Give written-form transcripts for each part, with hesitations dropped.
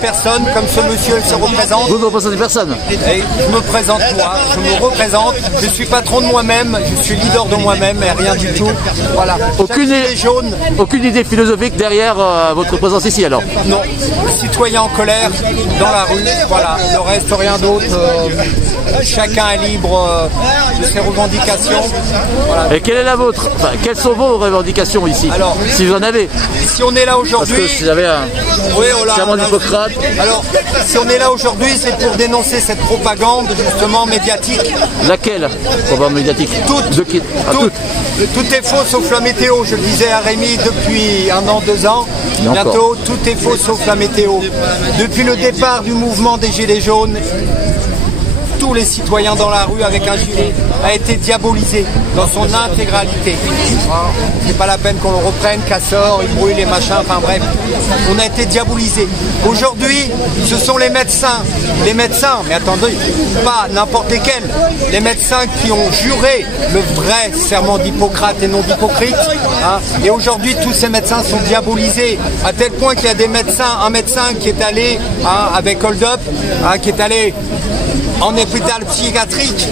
Personne comme ce monsieur se représente. Vous représentez personne. Et je me présente moi, je me représente, je suis patron de moi-même, je suis leader de moi-même et rien du tout. Voilà. Aucune idée philosophique derrière votre présence ici alors? Non. Citoyen en colère dans la rue, voilà. Le reste rien d'autre. Chacun est libre de ses revendications. Voilà. Et quelle est la vôtre? Enfin, quelles sont vos revendications ici? Alors, si vous en avez. Si on est là aujourd'hui. Parce que si vous avez un serment d'Hippocrate. Alors, si on est là aujourd'hui, c'est pour dénoncer cette propagande justement médiatique. Laquelle propagande médiatique? Toutes. Tout est faux sauf la météo. Je le disais à Rémi depuis 1 an, 2 ans. Bientôt, tout est faux sauf la météo. Depuis le départ du mouvement des Gilets jaunes, tous les citoyens dans la rue avec un gilet a été diabolisé dans son intégralité. C'est pas la peine qu'on le reprenne, Cassor, il brûle les machins, enfin bref. On a été diabolisé. Aujourd'hui, ce sont les médecins, mais attendez, pas n'importe lesquels, les médecins qui ont juré le vrai serment d'Hippocrate et non d'hypocrite. Et aujourd'hui, tous ces médecins sont diabolisés, à tel point qu'il y a des médecins, un médecin qui est allé avec Hold Up, qui est allé en hôpital psychiatrique,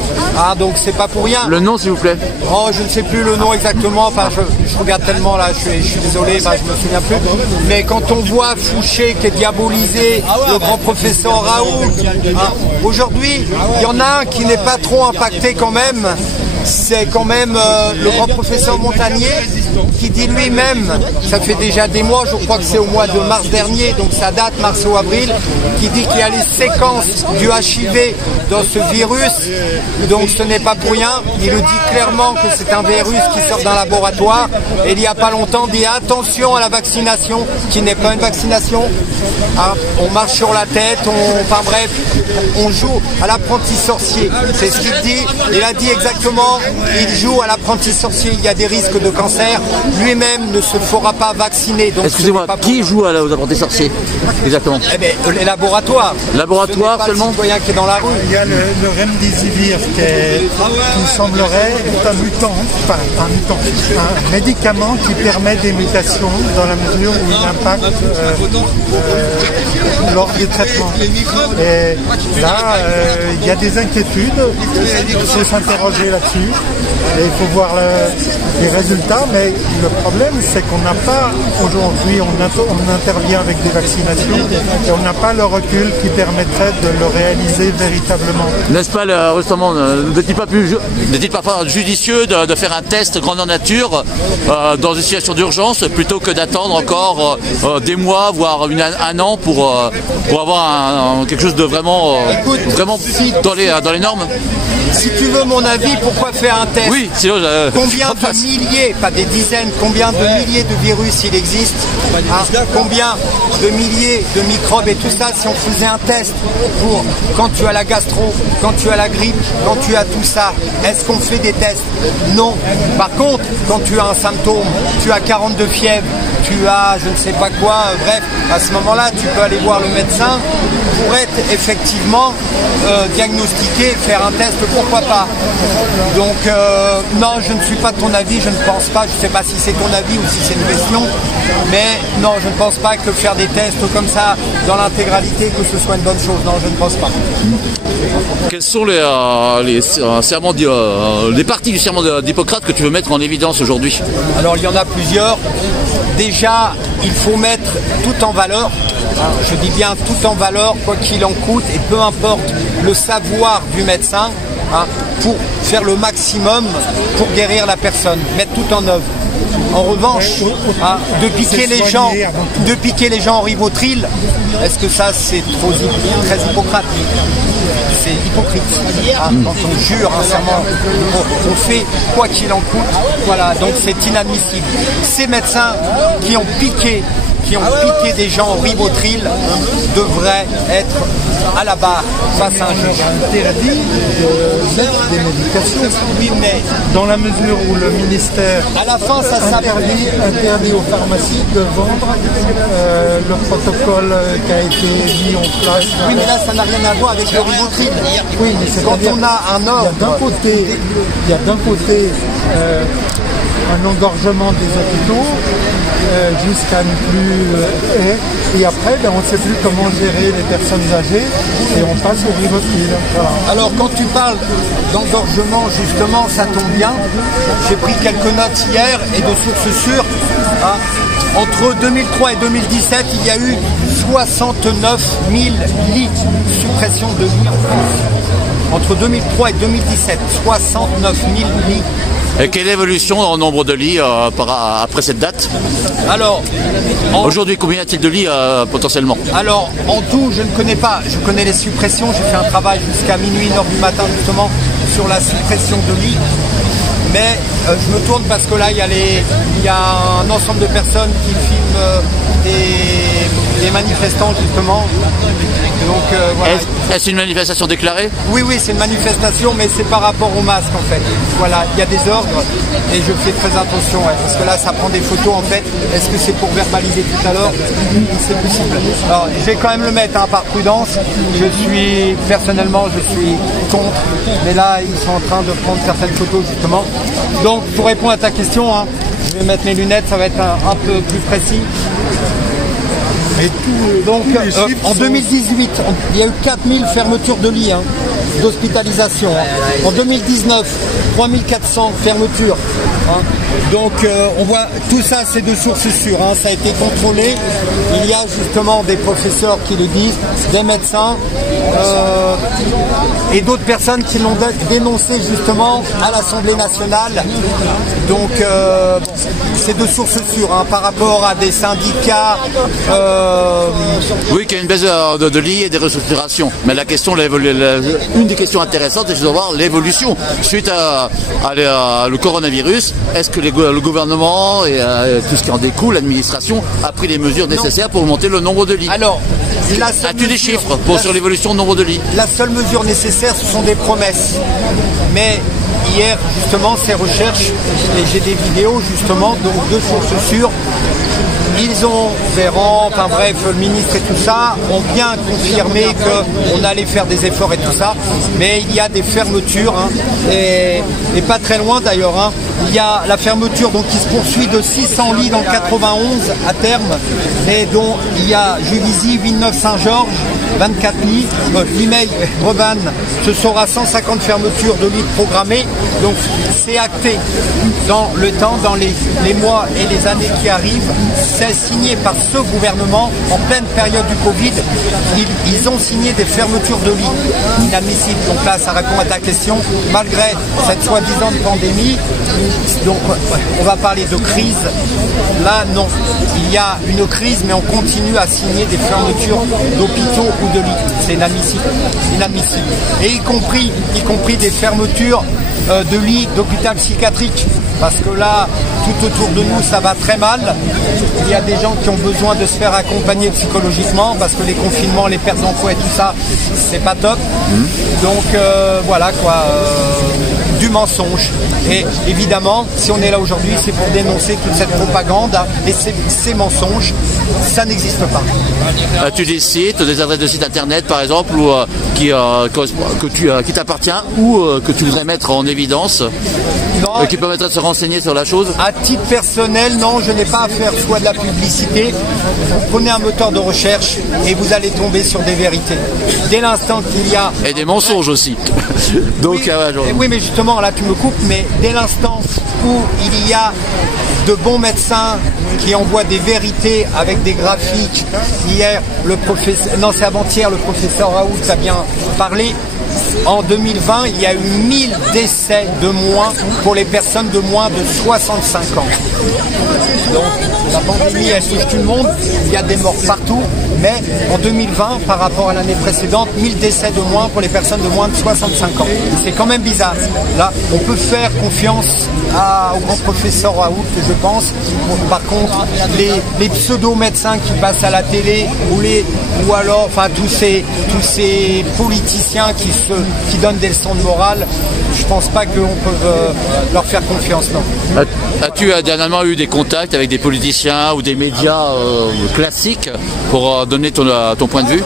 donc c'est pas pour rien. Le nom s'il vous plaît? Oh, je ne sais plus le nom exactement, enfin je regarde tellement là, je suis désolé, enfin, je me souviens plus. Mais quand on voit Fouché qui est diabolisé, le grand professeur Raoult, aujourd'hui, il y en a un qui n'est pas trop impacté quand même, c'est quand même le grand professeur Montagnier qui dit lui-même, ça fait déjà des mois, je crois que c'est au mois de mars dernier, donc ça date mars ou avril, qui dit qu'il y a les séquences du HIV dans ce virus, donc ce n'est pas pour rien. Il le dit clairement que c'est un virus qui sort d'un laboratoire, et il n'y a pas longtemps dit attention à la vaccination, qui n'est pas une vaccination. On marche sur la tête, enfin bref, on joue à l'apprenti sorcier, c'est ce qu'il dit. Il a dit exactement, il joue à l'apprenti sorcier, il y a des risques de cancer, lui-même ne se fera pas vacciner. Excusez-moi, qui joue aux apprentis sorciers exactement? Eh bien, les laboratoires. Laboratoires seulement? Le citoyen qui est dans la rue. Il y a le Remdesivir qui semblerait être un mutant, enfin un mutant, un médicament qui permet des mutations dans la mesure où il impacte lors du traitement. Et là, il y a des inquiétudes, il faut s'interroger là-dessus, et il faut voir les résultats, mais le problème c'est qu'on n'a pas, aujourd'hui on intervient avec des vaccinations, et on n'a pas le recul qui permettrait de le réaliser véritablement. N'est-ce pas, justement, n'est-il pas judicieux de faire un test grandeur nature dans une situation d'urgence plutôt que d'attendre encore des mois, voire un an pour avoir quelque chose de vraiment, vraiment dans les normes? Si tu veux mon avis, pourquoi faire un test? Oui, sinon combien de milliers, pas des dizaines, combien de milliers de virus il existe, combien de milliers de microbes et tout ça, si on faisait un test pour quand tu as la gastro, quand tu as la grippe, quand tu as tout ça, est-ce qu'on fait des tests? Non. Par contre, quand tu as un symptôme, tu as 42 fièvres, tu as je ne sais pas quoi, bref, à ce moment-là, tu peux aller voir le médecin pour être effectivement diagnostiqué, faire un test, pourquoi pas. Donc non, je ne suis pas de ton avis, je ne pense pas, je ne sais pas si c'est ton avis ou si c'est une question, mais non, je ne pense pas que faire des tests comme ça dans l'intégralité, que ce soit une bonne chose, non, je ne pense pas. Quels sont les parties du serment d'Hippocrate que tu veux mettre en évidence aujourd'hui? Alors il y en a plusieurs. Déjà, il faut mettre tout en valeur, je dis bien tout en valeur, quoi qu'il en coûte, et peu importe le savoir du médecin, pour faire le maximum pour guérir la personne, mettre tout en œuvre. En revanche, de piquer les gens en Rivotril, est-ce que ça c'est très Hippocrate? C'est hypocrite. Quand on jure un serment, on fait quoi qu'il en coûte. Voilà, donc c'est inadmissible. Ces médecins qui ont piqué des gens en Rivotril devraient être à la barre face à un juge. Interdit de mettre des médications. Oui, mais dans la mesure où le ministère à la fin, ça interdit aux pharmacies de vendre le protocole qui a été mis en place. Oui, mais là, ça n'a rien à voir avec le Rivotril. Oui, mais c'est quand on a un ordre. Il y a d'un côté un engorgement des hôpitaux jusqu'à ne plus... et après, ben, on ne sait plus comment gérer les personnes âgées et on passe au Rivotril. Voilà. Alors quand tu parles d'engorgement, justement, ça tombe bien. J'ai pris quelques notes hier et de sources sûres. Hein. Entre 2003 et 2017, il y a eu 69 000 lits de suppression de lits en France. Entre 2003 et 2017, 69 000 lits. Et quelle évolution en nombre de lits après cette date? Alors, aujourd'hui, combien y a-t-il de lits potentiellement? Alors, en tout, je ne connais pas. Je connais les suppressions. J'ai fait un travail jusqu'à minuit, 1h du matin, justement, sur la suppression de lits. Mais je me tourne parce que là, il y a un ensemble de personnes qui filment des manifestants, justement. Donc, voilà. Est-ce une manifestation déclarée? Oui, c'est une manifestation, mais c'est par rapport au masque, en fait. Voilà, il y a des ordres et je fais très attention, ouais, parce que là, ça prend des photos, en fait. Est-ce que c'est pour verbaliser tout à l'heure? C'est possible. Alors, je vais quand même le mettre, hein, par prudence. Personnellement, je suis contre. Mais là, ils sont en train de prendre certaines photos, justement. Donc, pour répondre à ta question, hein, je vais mettre mes lunettes, ça va être un peu plus précis. Donc, en 2018, il y a eu 4000 fermetures de lits, hein, d'hospitalisation. Hein. En 2019, 3400 fermetures. Hein. Donc, on voit, tout ça, c'est de sources sûres. Hein, ça a été contrôlé. Il y a justement des professeurs qui le disent, des médecins et d'autres personnes qui l'ont dénoncé justement à l'Assemblée nationale. Donc, c'est de sources sûres, hein, par rapport à des syndicats. Oui, qu'il y a une baisse de lits et des restructurations. Mais la question, une des questions intéressantes, c'est de voir l'évolution suite le coronavirus. Est-ce que le gouvernement et tout ce qui en découle, l'administration, a pris les mesures nécessaires pour augmenter le nombre de lits? Alors, as-tu des chiffres sur l'évolution du nombre de lits? La seule mesure nécessaire, ce sont des promesses. Mais hier, justement, ces recherches, et j'ai des vidéos, justement, donc de sources sûres, Véran, enfin bref, le ministre et tout ça, ont bien confirmé qu'on allait faire des efforts et tout ça, mais il y a des fermetures, hein, et pas très loin d'ailleurs, hein, il y a la fermeture donc, qui se poursuit de 600 lits dans le 91 à terme, et dont il y a Juvisy, Villeneuve-Saint-Georges, 24 lits, Limay, Brevanne, ce sera 150 fermetures de lits programmées, donc c'est acté dans le temps, dans les mois et les années qui arrivent. C'est signé par ce gouvernement en pleine période du Covid. Ils ont signé des fermetures de lits inadmissibles. Donc là, ça répond à ta question. Malgré cette soi-disant pandémie, donc on va parler de crise. Là, non. Il y a une crise, mais on continue à signer des fermetures d'hôpitaux ou de lits. C'est inadmissible. Inadmissible. Et y compris des fermetures de lits d'hôpital psychiatrique. Parce que là, tout autour de nous, ça va très mal. Il y a des gens qui ont besoin de se faire accompagner psychologiquement parce que les confinements, les pertes d'emploi et tout ça, c'est pas top. Donc voilà quoi, du mensonge. Et évidemment, si on est là aujourd'hui, c'est pour dénoncer toute cette propagande et ces mensonges, ça n'existe pas. As-tu des sites, des adresses de sites internet par exemple, qui t'appartient ou que tu voudrais mettre en évidence, qui permettraient de se renseigner sur la chose? À titre personnel, non, je n'ai pas à faire soit de la publicité. Vous prenez un moteur de recherche et vous allez tomber sur des vérités. Dès l'instant qu'il y a... Et des mensonges aussi. Donc, oui, mais justement, là tu me coupes, mais dès l'instant où il y a de bons médecins qui envoient des vérités avec des graphiques, c'est avant-hier, le professeur Raoult a bien parlé. En 2020, il y a eu 1000 décès de moins pour les personnes de moins de 65 ans. Donc la pandémie, elle touche tout le monde, il y a des morts partout, mais en 2020, par rapport à l'année précédente, 1000 décès de moins pour les personnes de moins de 65 ans. C'est quand même bizarre. Là, on peut faire confiance au grand professeur Raoult, je pense. Par contre, les pseudo-médecins qui passent à la télé ou alors tous ces politiciens qui se qui donnent des leçons de morale, je pense pas qu'on peut leur faire confiance, non. As-tu dernièrement eu des contacts avec des politiciens ou des médias classiques pour donner ton point de vue?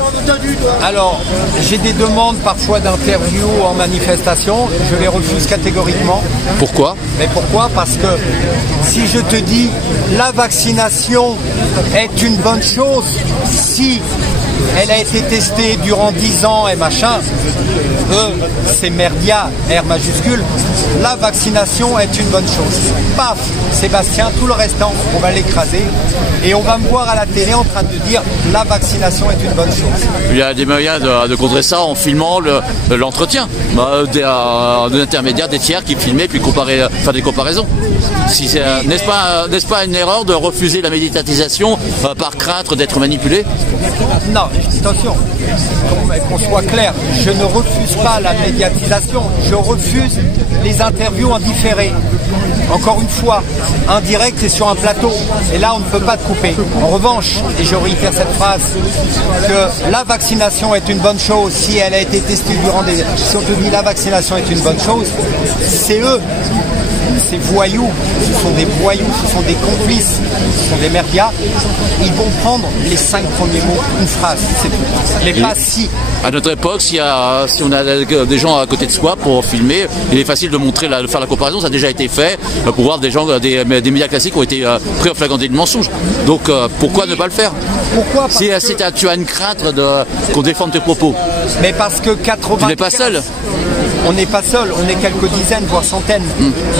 Alors, j'ai des demandes parfois d'interviews en manifestation, je les refuse catégoriquement. Pourquoi? Mais pourquoi? Parce que si je te dis la vaccination est une bonne chose, si elle a été testée durant 10 ans et machin, c'est merdia, R majuscule, la vaccination est une bonne chose. Paf, Sébastien, tout le restant, on va l'écraser et on va me voir à la télé en train de dire la vaccination est une bonne chose. Il y a des moyens de contrer ça en filmant l'entretien, des intermédiaires, des tiers qui filmaient puis faire des comparaisons. Si n'est-ce pas une erreur de refuser la médiatisation par crainte d'être manipulé? Non, attention, qu'on soit clair, je ne refuse pas la médiatisation, je refuse les interviews en différé. Encore une fois, en direct c'est sur un plateau, et là on ne peut pas te couper. En revanche, et je réitère cette phrase, que la vaccination est une bonne chose, si elle a été testée durant des... Si on te dit la vaccination est une bonne chose, c'est eux. Ces voyous, ce sont des voyous, ce sont des complices, ce sont des merdias. Ils vont prendre les 5 premiers mots, une phrase, c'est tout. Mais pas si. À notre époque, si on a des gens à côté de soi pour filmer, il est facile de faire la comparaison, ça a déjà été fait, pour voir des médias classiques ont été pris en flagrant délit de mensonge. Donc pourquoi ne pas le faire? Pourquoi? Si tu as une crainte qu'on défende tes propos. Mais parce que 95... Tu n'es pas seul. On n'est pas seul, on est quelques dizaines, voire centaines.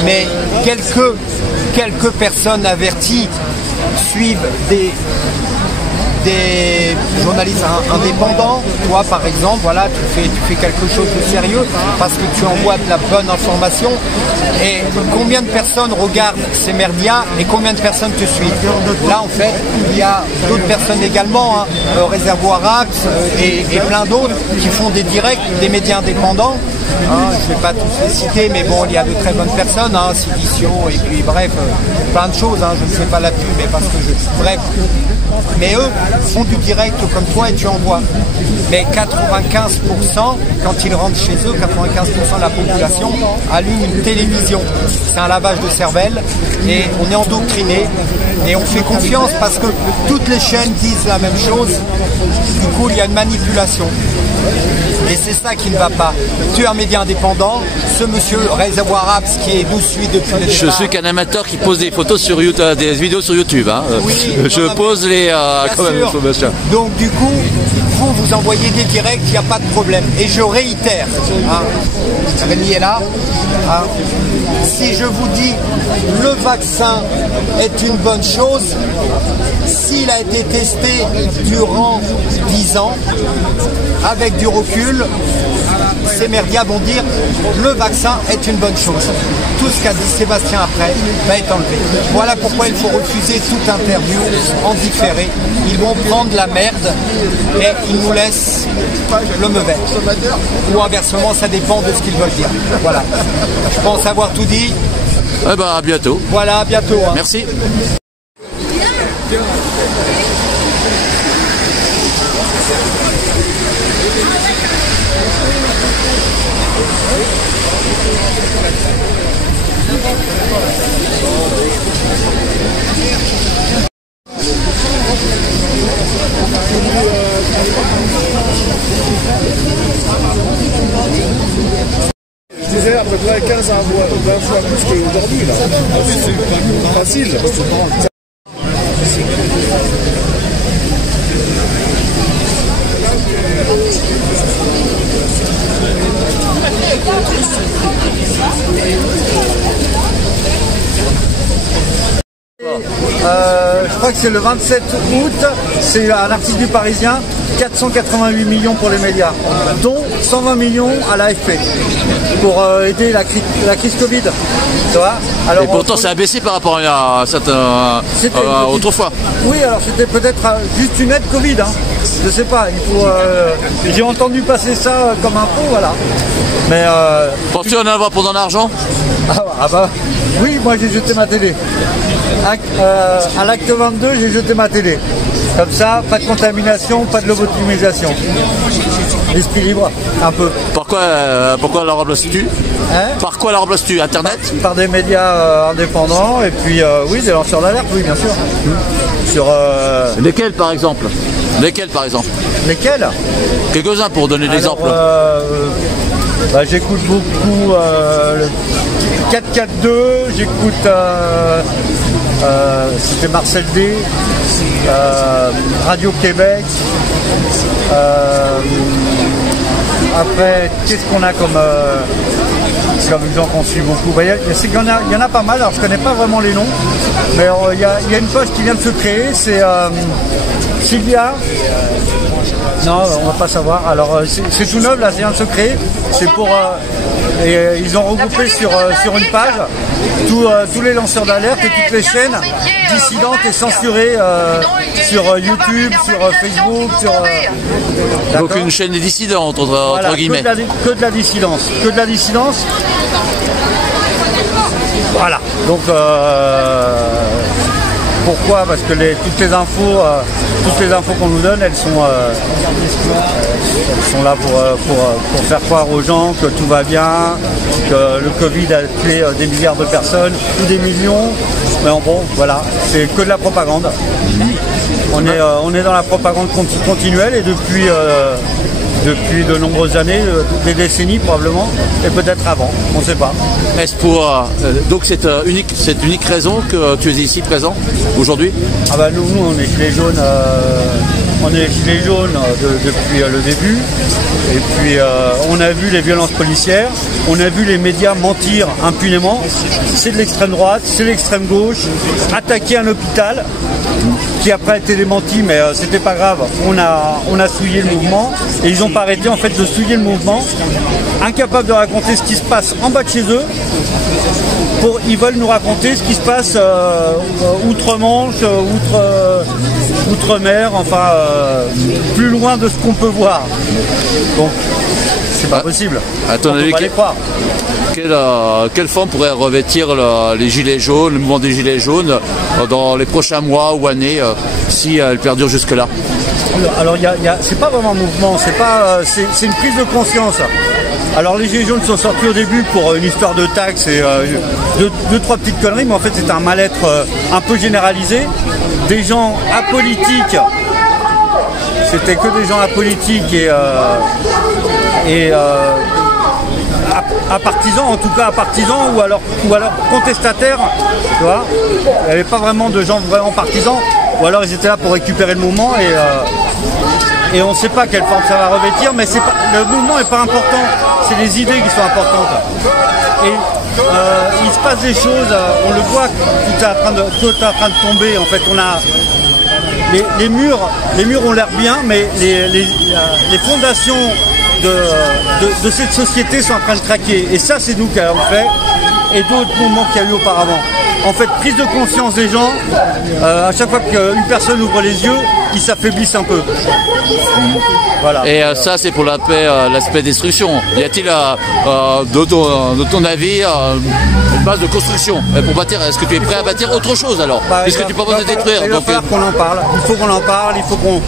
Mais quelques personnes averties suivent des journalistes indépendants. Toi, par exemple, voilà, tu fais quelque chose de sérieux parce que tu envoies de la bonne information. Et combien de personnes regardent ces merdias et combien de personnes te suivent? Là, en fait, il y a d'autres personnes également, Réservoir Apps et plein d'autres qui font des directs, des médias indépendants. Je ne vais pas tous les citer, mais bon, il y a de très bonnes personnes, Sedition, et puis bref, plein de choses, je ne fais pas la pub, mais parce que bref. Mais eux font du direct comme toi et tu envoies. Mais 95%, quand ils rentrent chez eux, 95% de la population allume une télévision. C'est un lavage de cervelle et on est endoctriné et on fait confiance parce que toutes les chaînes disent la même chose. Du coup, il y a une manipulation. Et c'est ça qui ne va pas. Tu es un média indépendant, ce monsieur Réservoir Apps qui nous suit depuis le départ. Je suis qu'un amateur qui pose des photos sur YouTube, des vidéos sur YouTube. Oui, je pose les quand même informations. Donc du coup, vous envoyez des directs, il n'y a pas de problème. Et je réitère, Rémi est là, si je vous dis le vaccin est une bonne chose, s'il a été testé durant 10 ans, avec du recul, ces merdias vont dire le vaccin est une bonne chose. Tout ce qu'a dit Sébastien après va être enlevé. Voilà pourquoi il faut refuser toute interview en différé. Ils vont prendre la merde et ils nous laissent le mauvais. Ou inversement, ça dépend de ce qu'ils veulent dire. Voilà. Je pense avoir tout dit. À bientôt. Voilà, à bientôt. Merci. Je disais à peu près 15 à 20 fois plus qu'aujourd'hui là. C'est facile. Je crois que c'est le 27 août, c'est un article du Parisien, 488 millions pour les médias, dont 120 millions à l'AFP pour aider la crise Covid. Tu vois. Alors, et pourtant ça a baissé par rapport à autrefois. Oui, alors c'était peut-être juste une aide Covid, je sais pas, j'ai entendu passer ça comme info, voilà. Mais penses-tu en avoir pour de l'argent? Oui, moi j'ai jeté ma télé. À l'acte 22, j'ai jeté ma télé. Comme ça, pas de contamination, pas de lobotomisation. L'esprit libre, un peu. Pourquoi la remplaces-tu? Par quoi la remplaces-tu? Internet? Par des médias indépendants et puis oui, des lanceurs d'alerte, oui, bien sûr. Sur, Lesquels par exemple? Lesquels par exemple? Lesquels? Quelques-uns pour donner des exemples. J'écoute beaucoup le 442, j'écoute c'était Marcel D, Radio Québec. Après, qu'est-ce qu'on a comme gens qu'on suit beaucoup? Il y en a pas mal, alors je connais pas vraiment les noms, mais il y a une page qui vient de se créer, c'est Sylvia. Non, on va pas savoir. Alors c'est tout neuf, là, ça vient de se créer. C'est pour et ils ont regroupé sur une page tous les lanceurs d'alerte et toutes les chaînes dissidentes et censurées sur YouTube, sur Facebook, donc une chaîne dissidente entre guillemets. Que de la dissidence. Que de la dissidence. Voilà. Donc pourquoi? Parce que toutes les infos qu'on nous donne, elles sont là pour faire croire aux gens que tout va bien, que le Covid a tué des milliards de personnes ou des millions. Mais bon, voilà, c'est que de la propagande. On est dans la propagande continuelle et depuis de nombreuses années, des décennies probablement, et peut-être avant, on ne sait pas. Est-ce donc cette unique raison que tu es ici présent aujourd'hui? Nous on est gilets jaunes, depuis le début, et puis on a vu les violences policières, on a vu les médias mentir impunément, c'est de l'extrême droite, c'est l'extrême gauche, attaquer un hôpital, qui après a été démenti, mais c'était pas grave, on a souillé le mouvement, et ils n'ont pas arrêté en fait de souiller le mouvement, incapables de raconter ce qui se passe en bas de chez eux, ils veulent nous raconter ce qui se passe outre-Manche, outre-mer, enfin plus loin de ce qu'on peut voir. Donc c'est pas possible. À ton avis, on peut pas les croire. Quelle forme pourrait revêtir les gilets jaunes, le mouvement des gilets jaunes dans les prochains mois ou années si elle perdure jusque-là? Alors c'est pas vraiment un mouvement, c'est une prise de conscience. Alors les gilets jaunes sont sortis au début pour une histoire de taxes et deux, trois petites conneries, mais en fait c'est un mal-être un peu généralisé. Des gens apolitiques, c'était que des gens apolitiques et à partisans, en tout cas à partisans ou alors contestataires, tu vois. Il n'y avait pas vraiment de gens vraiment partisans, ou alors ils étaient là pour récupérer le mouvement et on ne sait pas quelle forme ça va revêtir, mais le mouvement n'est pas important, c'est les idées qui sont importantes. Et il se passe des choses, on le voit, tout est en train de tomber, en fait on a les murs ont l'air bien, mais les fondations de cette société sont en train de craquer. Et ça, c'est nous qui avons fait, et d'autres mouvements qu'il y a eu auparavant. En fait, prise de conscience des gens, à chaque fois qu'une personne ouvre les yeux, ils s'affaiblissent un peu. Voilà. Et ça, c'est pour l'aspect destruction. Y a-t-il, de ton avis, une base de construction pour bâtir? Est-ce que tu es prêt à bâtir autre chose alors, puisque tu proposes de détruire? Il va falloir qu'on en parle. Il faut qu'on en parle. Il faut qu'on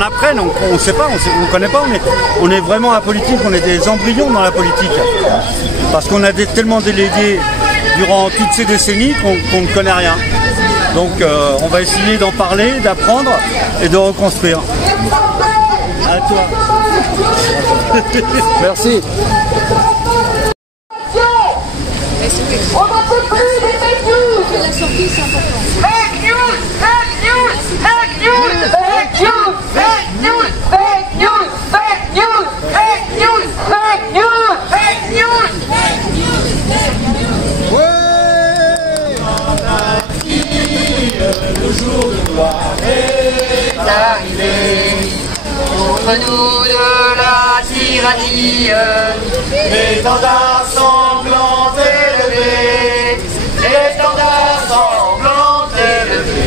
apprenne. On ne sait pas. On ne connaît pas. On est vraiment apolitique. On est des embryons dans la politique. Parce qu'on a tellement délégué durant toutes ces décennies qu'on ne connaît rien. Donc on va essayer d'en parler, d'apprendre et de reconstruire. À toi. Merci. On n'en peut plus des fake news. La sortie, c'est important. Fake news, fake news, fake news, fake news, fake news, fake news, fake news, fake news, fake news, fake news, fake news, fake news. Le jour de gloire est arrivé. Contre nous de la tyrannie, l'étendard sanglant élevé, l'étendard sanglant élevé.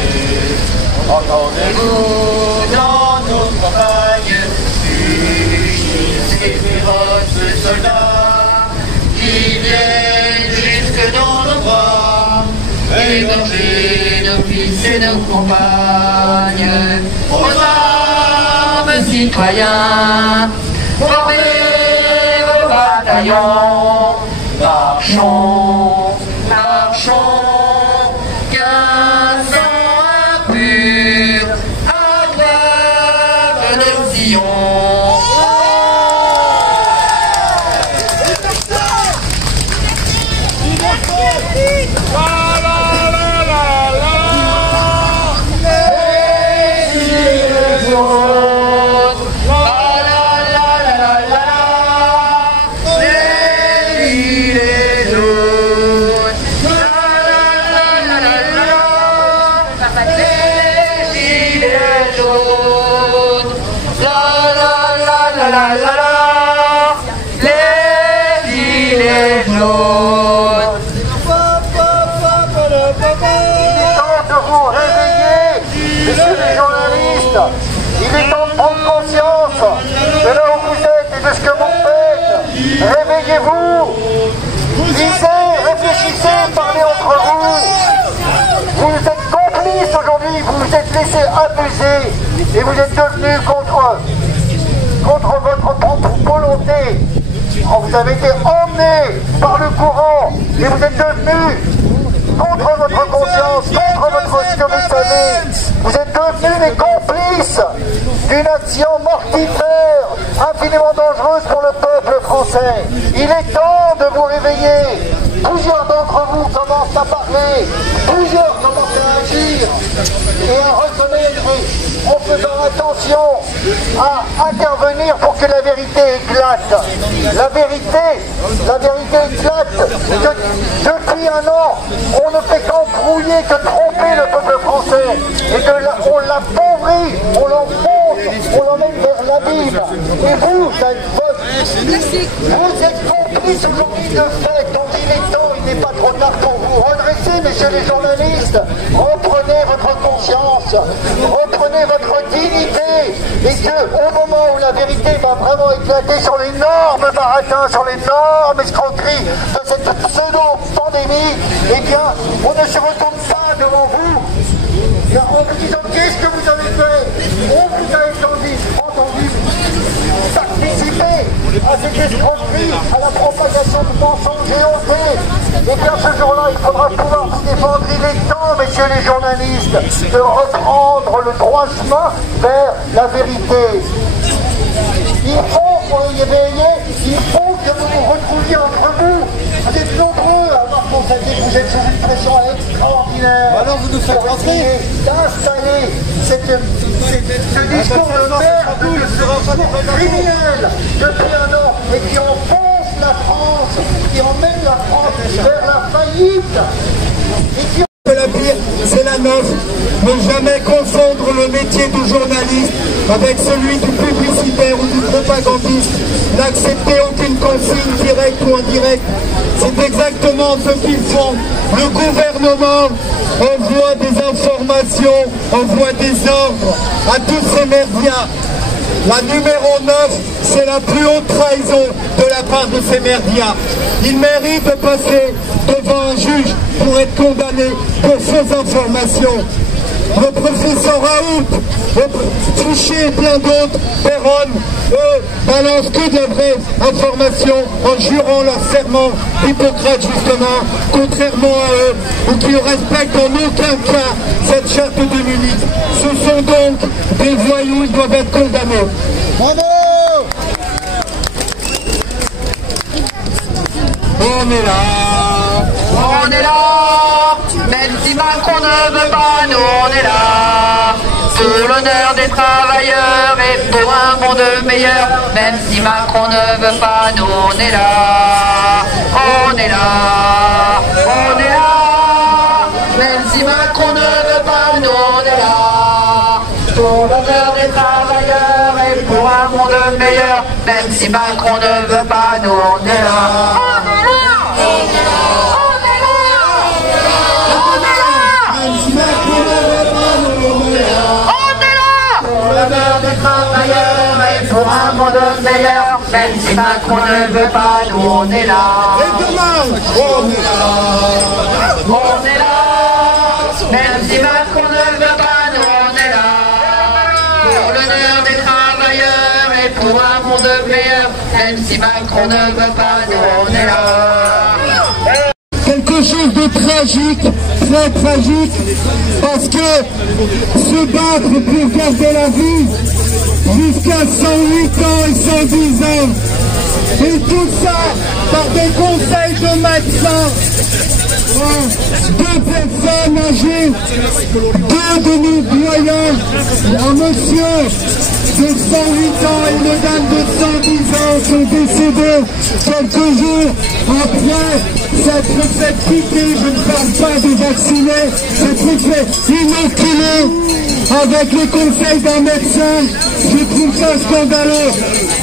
Entendez-vous dans nos campagnes, fugitifs et féroces soldats, qui viennent jusque dans nos bras, égorger nos fils et nos compagnes, aux armes citoyens, formez vos bataillons, marchons, marchons, 15 ans impurs, à grève de Sion. Il est temps de prendre conscience de là où vous êtes et de ce que vous faites. Réveillez-vous, lisez, réfléchissez, parlez entre vous. Vous êtes complices aujourd'hui, vous vous êtes laissés abuser et vous êtes devenus contre votre propre volonté. Vous avez été emmenés par le courant et vous êtes devenus contre votre conscience, contre votre ce que vous savez. Vous êtes devenus les complices d'une action mortifère, infiniment dangereuse pour le peuple français. Il est temps de vous réveiller. Plusieurs d'entre vous commencent à parler, plusieurs commencent à agir et à reconnaître en faisant attention à intervenir pour que la vérité éclate. La vérité éclate. Depuis un an, on ne fait qu'embrouiller, que tromper le peuple français. Et on l'appauvrit, on l'enfonce, on l'emmène vers l'abîme. Et vous êtes complices aujourd'hui de fait. Donc il est temps, il n'est pas trop tard pour vous redresser, messieurs les journalistes. Reprenez votre conscience, reprenez votre dignité. Et qu'au moment où la vérité va vraiment éclater sur l'énorme baratin, sur l'énorme escroquerie de cette pseudo-pandémie, eh bien, on ne se retourne pas devant vous en vous disant qu'est-ce que vous avez fait. On vous a entendu participer à cette escroquerie, à la propagation de mensonges éhontés. Et bien ce jour-là, il faudra pouvoir vous défendre. Il est temps, messieurs les journalistes, de reprendre le droit chemin vers la vérité. Il faut, pour y veiller, il faut que vous vous retrouviez entre vous. Vous êtes nombreux à avoir constaté que vous êtes sous une pression extraordinaire. Alors vous nous faites rentrer d'installer ce discours de merde, de discours criminel depuis un an et qui enfonce la France, qui emmène la France vers la faillite. La pire, c'est la nôtre. Ne jamais confondre le métier de journaliste avec celui du publicitaire ou du propagandiste. N'acceptez aucune consigne directe ou indirecte. C'est exactement ce qu'ils font. Le gouvernement envoie des informations, envoie des ordres à tous ces merdias. La numéro 9, c'est la plus haute trahison de la part de ces merdias. Ils méritent de passer devant un juge pour être condamnés pour fausses informations. Le professeur Raoult, Fouché et plein d'autres, Perron, eux, balancent que de la vraie information en jurant leur serment d'Hippocrate justement, contrairement à eux, ou qui ne respectent en aucun cas cette charte de Munich. Ce sont donc des voyous, ils doivent être condamnés. Bravo! On est là! On est là, même si Macron ne veut pas, nous on est là. Pour l'honneur des travailleurs et pour un monde meilleur, même si Macron ne veut pas, nous on est là. On est là, on est là, même si Macron ne veut pas, nous on est là. Pour l'honneur des travailleurs et pour un monde meilleur, même si Macron ne veut pas, nous on est là. Pour un monde meilleur, même si Macron ne veut pas, nous on est là. Et demain, on est là. On est là. Même si Macron ne veut pas, nous on est là. Pour l'honneur des travailleurs et pour un monde meilleur. Même si Macron ne veut pas, nous on est là. Quelque chose de tragique, très tragique, parce que se battre pour garder la vie jusqu'à 108 ans et 110 ans, et tout ça par des conseils de médecins, deux personnes âgées, deux de nos doyens, un monsieur de 108 ans et une dame de 110 ans sont décédés quelques jours après s'être fait piquer, je ne parle pas de vacciner, s'être fait inoculer avec les conseils d'un médecin. Je trouve ça scandaleux.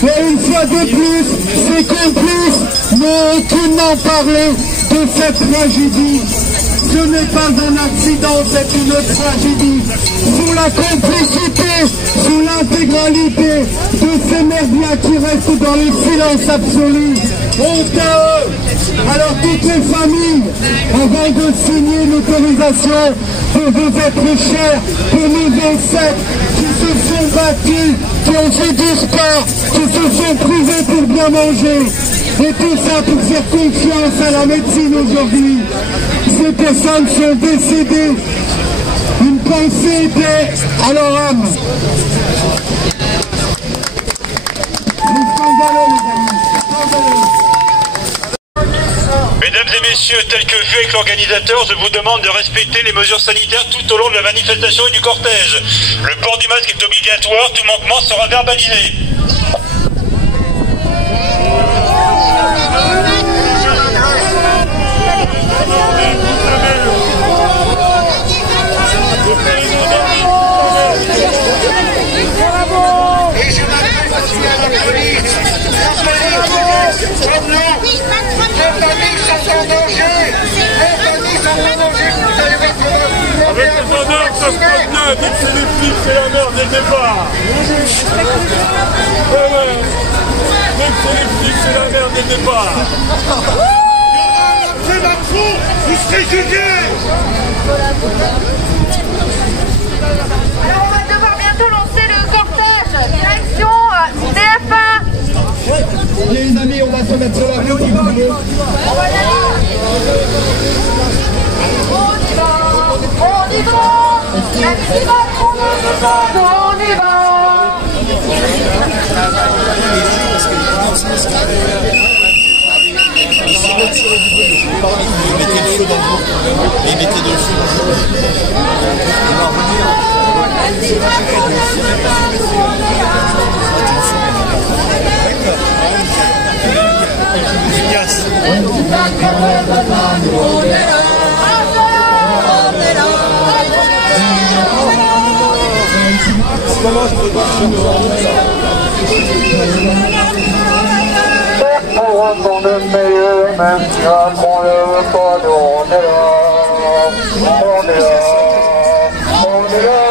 Et une fois de plus, ces complices n'ont aucunement parlé de cette tragédie. Ce n'est pas un accident, c'est une tragédie. Sous la complicité, sous l'intégralité de ces merdias qui restent dans le silence absolu. Honte à eux. Alors toutes les familles, avant de signer l'autorisation pour vous être chers, pour nos ancêtres qui se sont battus, qui ont fait du sport, qui se sont privés pour bien manger. Et tout ça pour faire confiance à la médecine aujourd'hui. Ces personnes sont décédées. Une pensée était à leur âme. C'est scandaleux, les amis. Scandaleux. Mesdames et messieurs, tel que vu avec l'organisateur, je vous demande de respecter les mesures sanitaires tout au long de la manifestation et du cortège. Le port du masque est obligatoire, tout manquement sera verbalisé. Et je m'adresse aussi à la police. Comme nous, les familles sont en danger. Les familles sont en danger. Vous allez voir comment avec les honneurs, ça se passe bien. Dès que c'est les flics, c'est la merde dès le départ. Dès que c'est les flics, c'est la merde dès le départ. C'est Macron, vous serez jugés. Alors on va devoir bientôt lancer le cortège, direction TF1. Allez les amis, on va se mettre sur la route. On y va. Même si Macron ne veut pas, on y va. Et mettez de feu. Pour un monde meilleur, même si Macron ne veut pas, nous on est là. On est là. On est là.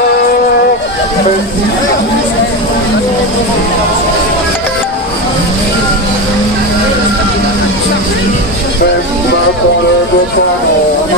Même si Macron ne veut pas, on est là.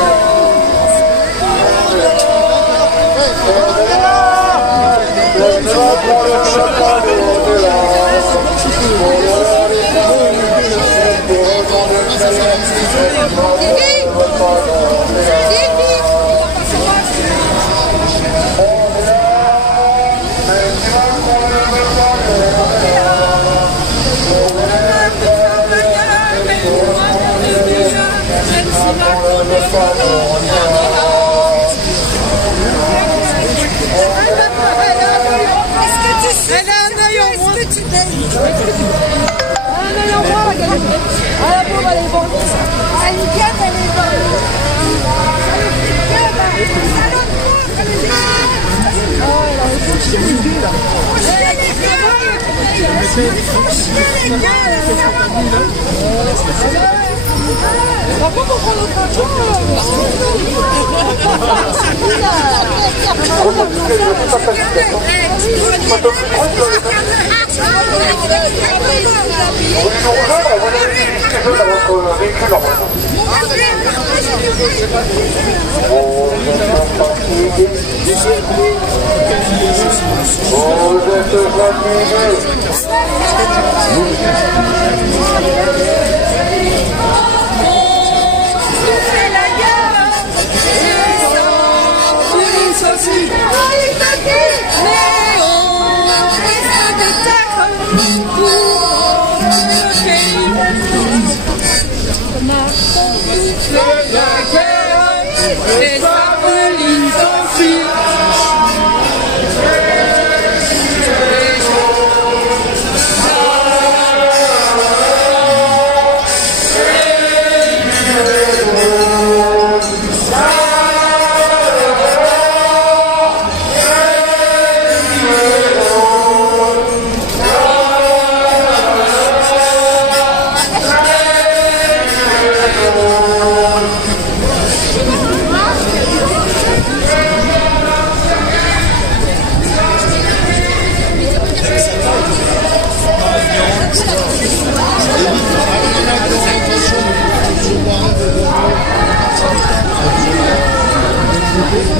Elle a un œil en moins. Un œil en moins, la galette. Ah, la pauvre, elle est bonne. Elle est bien, elle est bonne. Oh, elle a un peu chier les deux, là. On va pas comprendre notre argent. on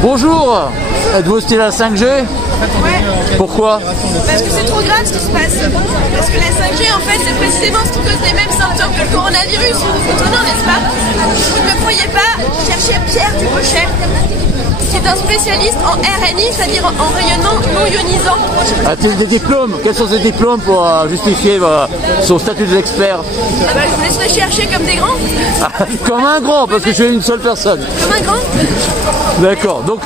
Bonjour, êtes-vous hostile à la 5G? Ouais. Pourquoi? Parce que c'est trop grave ce qui se passe. Parce que la 5G en fait c'est précisément ce qui cause les mêmes symptômes que le coronavirus. Étonnant, n'est-ce pas? Vous ne me croyez pas? Cherchez Pierre Dubrochet, qui est un spécialiste en RNI, c'est-à-dire en rayonnement non ionisant. A-t-il des diplômes? Quels sont ces diplômes pour justifier son statut d'expert? Ah bah, je vous laisserai chercher comme des grands. Comme un grand, parce que je suis une seule personne. Comme un grand. D'accord, donc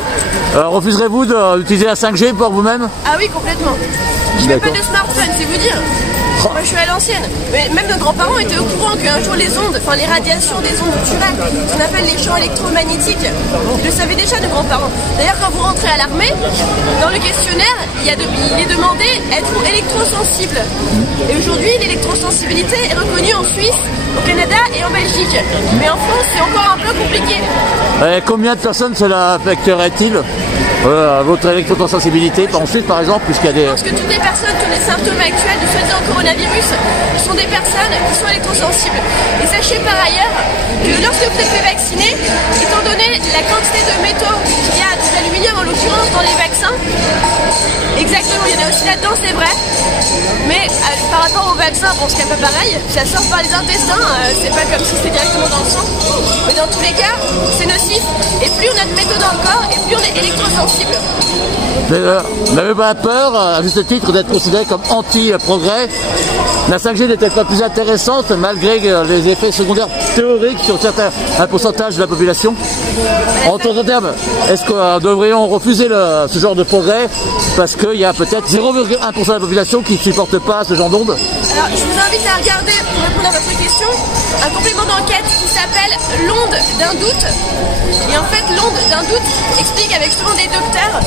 refuserez-vous d'utiliser la 5G pour vous-même? Ah oui, complètement. Je n'ai pas de smartphone, c'est vous dire. Moi je suis à l'ancienne, mais même nos grands-parents étaient au courant qu'un jour les ondes, enfin les radiations des ondes tueraient, ce qu'on appelle les champs électromagnétiques. Ils le savaient déjà nos grands-parents. D'ailleurs quand vous rentrez à l'armée, dans le questionnaire, il est demandé êtes-vous électrosensible. Et aujourd'hui l'électrosensibilité est reconnue en Suisse, au Canada et en Belgique. Mais en France c'est encore un peu compliqué. Et combien de personnes cela affecterait-il votre électrosensibilité en Suisse par exemple, puisqu'il y a des... Je pense que toutes les personnes qui ont des symptômes actuels du soi-disant coronavirus sont des personnes qui sont électrosensibles. Et sachez par ailleurs que lorsque vous êtes fait vacciner, étant donné la quantité de métaux qu'il y a, d'aluminium en l'occurrence dans les vaccins, exactement, il y en a aussi là-dedans, c'est vrai, mais par rapport au vaccin, bon c'est un peu pareil, ça sort par les intestins, c'est pas comme si c'était directement dans le sang, mais dans tous les cas, c'est nocif, et plus on a de métaux dans le corps, et plus on est électrosensible. Vous n'avez pas peur, à juste titre, d'être considéré comme anti-progrès? La 5G n'est-elle pas plus intéressante malgré les effets secondaires théoriques sur un pourcentage de la population? En d'autres termes, est-ce que devrions refuser ce genre de progrès parce qu'il y a peut-être 0,1% de la population qui ne supporte pas ce genre d'onde? Alors, je vous invite à regarder, pour répondre à votre question, un complément d'enquête qui s'appelle l'onde d'un doute. Et en fait, l'onde d'un doute explique avec justement des docteurs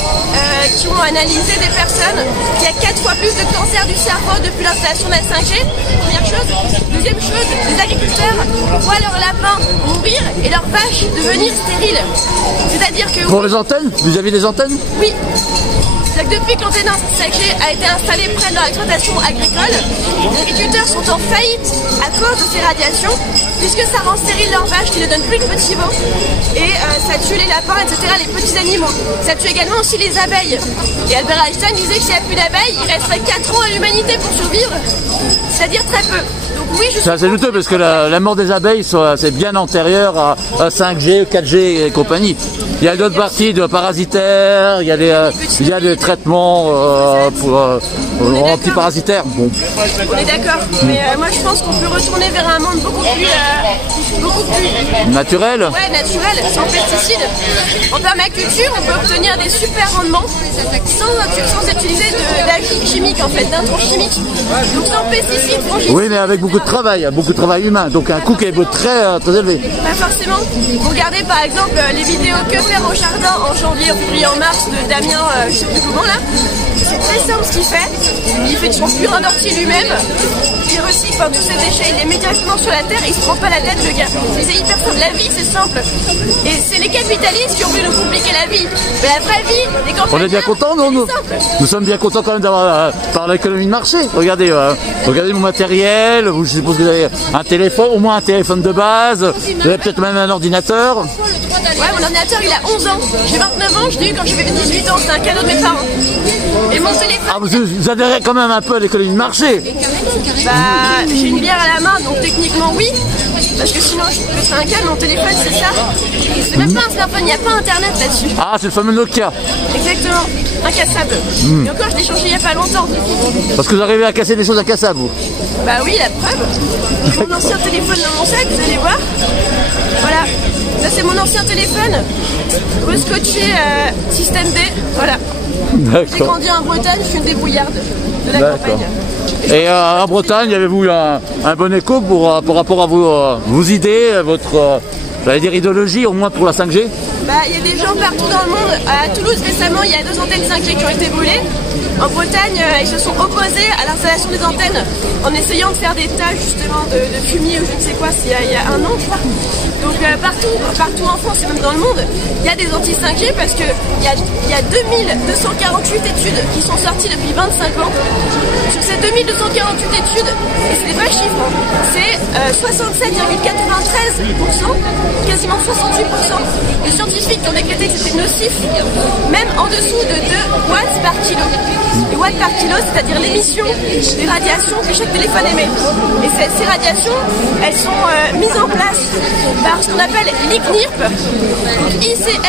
qui ont analysé des personnes qui a 4 fois plus de cancer du cerveau depuis l'installation de la 5G. Première chose. Deuxième chose, les agriculteurs voient leurs lapins mourir et leurs vaches devenir stériles. C'est-à-dire que... Pour les antennes? Vous avez des antennes? Oui. Depuis que l'antenne 5G a été installée près de leur exploitation agricole, les agriculteurs sont en faillite à cause de ces radiations, puisque ça rend stérile leurs vaches qui ne donnent plus de petits veaux, et ça tue les lapins, etc., les petits animaux. Ça tue également aussi les abeilles. Et Albert Einstein disait que s'il n'y a plus d'abeilles, il resterait 4 ans à l'humanité pour survivre, c'est-à-dire très peu. Donc oui, je suis... C'est douteux parce que la mort des abeilles, c'est bien antérieur à 5G, 4G et compagnie. Il y a d'autres parties de parasitaires, il y a des traitements antiparasitaires. Bon. On est d'accord, mais moi je pense qu'on peut retourner vers un monde beaucoup plus naturel. Ouais, naturel, sans pesticides. En permaculture, on peut obtenir des super rendements sans utiliser d'agents chimiques en fait, d'intrants chimiques. Donc sans pesticides, oui, mais avec beaucoup de travail humain, donc un coût qui est très élevé. Pas forcément. Vous regardez par exemple les vidéos Que faire au jardin en janvier, en février, en mars de Damien, je sais plus comment là. C'est très simple ce qu'il fait. Il fait toujours cuire un ortie lui-même. il recycle tous ses déchets, il les met directement sur la terre et il se prend pas la tête, le gars. C'est hyper simple. La vie, c'est simple. Et c'est les capitalistes qui ont voulu nous compliquer la vie. Mais la vraie vie, les campagnes. On est bien contents, non, nous sommes bien contents quand même d'avoir par l'économie de marché. Regardez, regardez mon matériel. Je suppose que vous avez un téléphone, au moins un téléphone de base. Vous avez peut-être même un ordinateur. Ouais, mon ordinateur, il a 11 ans. J'ai 29 ans, je l'ai eu quand j'avais 18 ans. C'est un cadeau de mes parents. Et mon téléphone. Ah, vous adhérez quand même un peu à l'économie de marché. Bah, j'ai une bière à la main, donc techniquement oui. Parce que sinon je peux un câble, mon téléphone c'est ça. C'est même pas un smartphone, il n'y a pas internet là-dessus. Ah, c'est le fameux Nokia. Exactement, incassable. Et encore je l'ai changé il n'y a pas longtemps. Parce que vous arrivez à casser des choses incassables, vous. Bah oui, la preuve. J'ai mon ancien téléphone dans mon sac, vous allez voir. Voilà, ça c'est mon ancien téléphone. Rescotché système D, voilà. J'ai grandi en Bretagne, je suis une débrouillarde de la campagne. Et en Bretagne, avez-vous un bon écho pour rapport à vos idées, votre j'allais dire idéologie, au moins pour la 5G? Bah, il y a des gens partout dans le monde. À Toulouse récemment, il y a 2 antennes 5G qui ont été brûlées. En Bretagne, ils se sont opposés à l'installation des antennes en essayant de faire des tas justement de fumier ou je ne sais quoi, il y a 1 an je crois. Donc partout en France et même dans le monde, il y a des anti-5G parce qu'il y a 2248 études qui sont sorties depuis 25 ans. Sur ces 2248 études, et c'est des vrais chiffres, c'est 67,93%, quasiment 68% de scientifiques qui ont décrété que c'était nocif, même en dessous de 2 watts par kilo. Les watts par kilo, c'est-à-dire l'émission des radiations que chaque téléphone émet. Et ces radiations, elles sont mises en place par ce qu'on appelle l'ICNIRP, donc ICNIRP,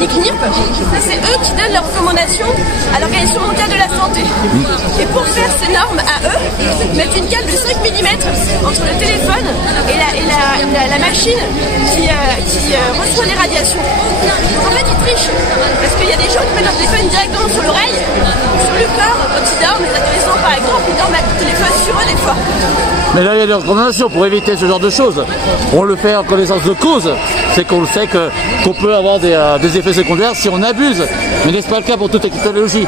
l'ICNIRP, et c'est eux qui donnent leurs recommandations à l'Organisation mondiale de la santé. Et pour faire ces normes à eux, ils mettent une cale de 5 mm entre le téléphone et la machine qui reçoit les radiations. Donc en fait, ils trichent, parce qu'il y a des gens qui mettent leur téléphone directement sur l'oreille, sur le corps, quand ils dorment, les adolescents par exemple, ils dorment avec le téléphone sur eux des fois. Mais là, il y a des recommandations pour éviter ce genre de choses. On le fait en connaissance de cause, c'est qu'on le sait qu'on peut avoir des effets secondaires si on abuse. Mais n'est-ce pas le cas pour toute technologie?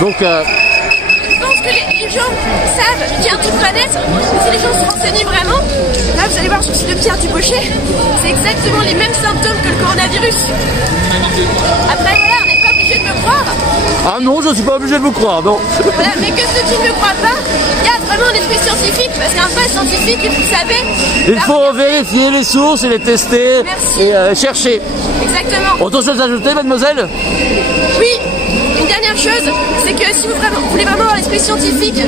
Donc, je pense que les gens savent qu'il y a un truc planète, mais si les gens se renseignent vraiment, là vous allez voir sur le site de Pierre Dubochet, c'est exactement les mêmes symptômes que le coronavirus. Après voilà, on n'est pas obligé de me croire. Ah non, je ne suis pas obligé de vous croire, non. Voilà, mais que ceux qui ne me croient pas, il y a vraiment un esprit scientifique, parce qu'un vrai scientifique, vous le savez. Il faut vérifier les sources et les tester. Merci. Et chercher. Exactement. Autre chose à ajouter, mademoiselle? Oui. Une dernière chose, c'est que si vous voulez vraiment avoir l'esprit scientifique,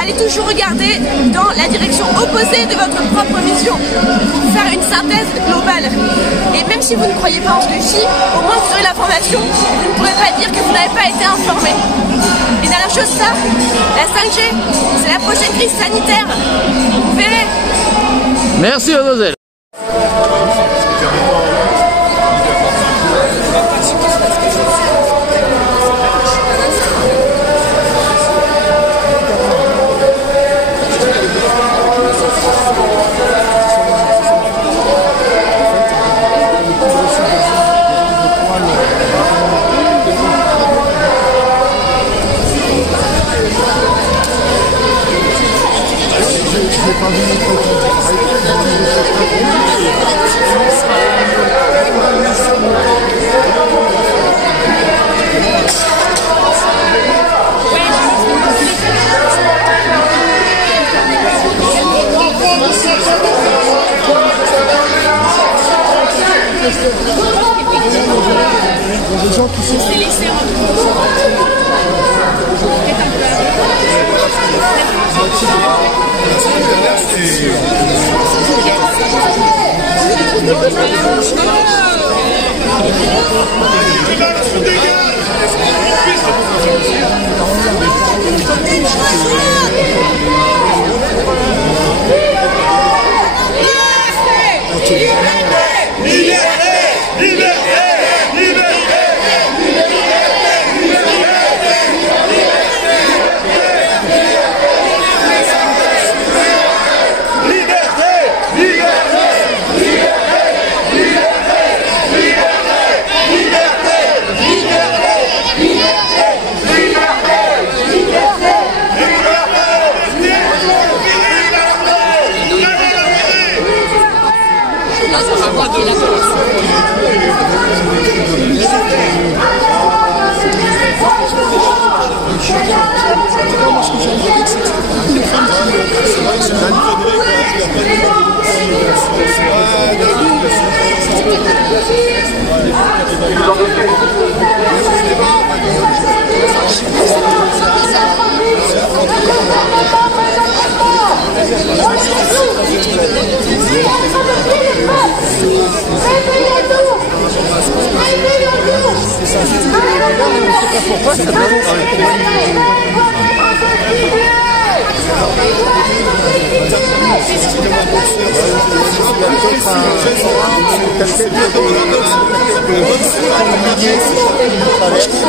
allez toujours regarder dans la direction opposée de votre propre vision pour faire une synthèse globale. Et même si vous ne croyez pas en ce que je dis, au moins vous aurez l'information, vous ne pourrez pas dire que vous n'avez pas été informé. Et dernière chose, ça, la 5G, c'est la prochaine crise sanitaire. Vous verrez. Merci mademoiselle. Des gens qui sont laissés peut-être un millier qui traverse.